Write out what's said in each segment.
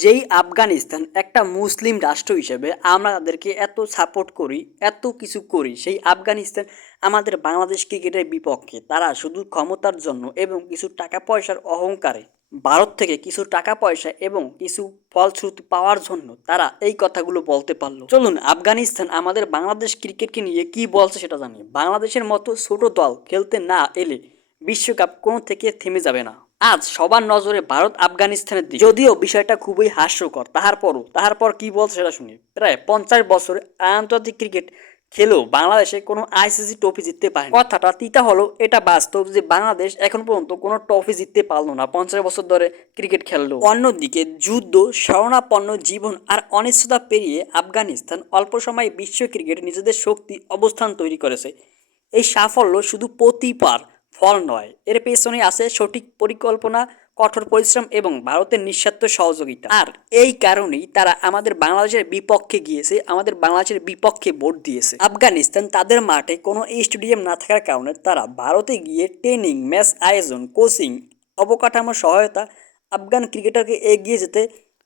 যেই আফগানিস্তান একটা মুসলিম রাষ্ট্র হিসেবে আমরা তাদেরকে এত সাপোর্ট করি, এত কিছু করি, সেই আফগানিস্তান আমাদের বাংলাদেশ ক্রিকেটের বিপক্ষে। তারা শুধু ক্ষমতার জন্য এবং কিছু টাকা পয়সার অহংকারে, ভারত থেকে কিছু টাকা পয়সা এবং কিছু ফলশ্রুতি পাওয়ার জন্য তারা এই কথাগুলো বলতে পারলো। চলুন আফগানিস্তান আমাদের বাংলাদেশ ক্রিকেটকে নিয়ে কি বলছে সেটা জানি। বাংলাদেশের মতো ছোট দল খেলতে না এলে বিশ্বকাপ কোনো থেকে থেমে যাবে না। আজ সবার নজরে ভারত আফগানিস্তানের দিকে। যদিও বিষয়টা খুবই হাস্যকর, তাহার পর কি বলছে সেটা শুনি। প্রায় 50 বছরে আন্তর্জাতিক ক্রিকেট খেলেও বাংলাদেশে কোনো আইসিসি ট্রফি জিততে পারেনি। কথাটা তিতা হলো এটা বাস্তব যে বাংলাদেশ এখন পর্যন্ত কোনো ট্রফি জিততে পারলো না 50 বছর ধরে ক্রিকেট খেললো। অন্যদিকে যুদ্ধ, শরণাপন্ন জীবন আর অনিশ্চয়তা পেরিয়ে আফগানিস্তান অল্প সময়ে বিশ্ব ক্রিকেটে নিজেদের শক্তি অবস্থান তৈরি করেছে। এই সাফল্য শুধু প্রতিভার ফল নয়, এর পেছনে আছে সঠিক পরিকল্পনা, কঠোর পরিশ্রম এবং ভারতের নিঃস্বার্থ সহযোগিতা। আর এই কারণেই তারা আমাদের বাংলাদেশের বিপক্ষে গিয়েছে, আমাদের বাংলাদেশের বিপক্ষে ভোট দিয়েছে। আফগানিস্তান তাদের মাঠে কোনো স্টেডিয়াম না থাকার কারণে তারা ভারতে গিয়ে ট্রেনিং, ম্যাচ আয়োজন, কোচিং, অবকাঠামো সহায়তা আফগান ক্রিকেটারকে এগিয়ে যেতে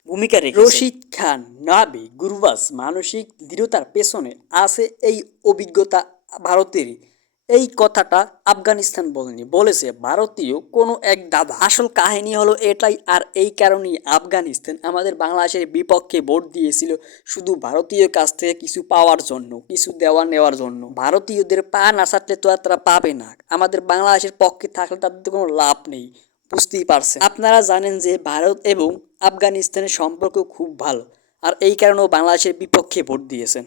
ভূমিকা রেখেছে। রশিদ খান, নাবি, গুরবাজ মানসিক দৃঢ়তার পেছনে আছে এই অভিজ্ঞতা ভারতেরই। এই কথাটা আফগানিস্তান বলেনি, বলেছে ভারতীয় কোনো এক দাদা। আসল কাহিনী হলো এটাই। আর এই কারণেই আফগানিস্তান আমাদের বাংলাদেশের বিপক্ষে ভোট দিয়েছিল শুধু ভারতীয় কাছ থেকে কিছু পাওয়ার জন্য, কিছু দেওয়া নেওয়ার জন্য। ভারতীয়দের পা না চাটলে তো আর তারা পাবে না। আমাদের বাংলাদেশের পক্ষে থাকলে তাদের তো কোনো লাভ নেই, বুঝতেই পারছেন। আপনারা জানেন যে ভারত এবং আফগানিস্তানের সম্পর্ক খুব ভালো, আর এই কারণেও বাংলাদেশের বিপক্ষে ভোট দিয়েছেন।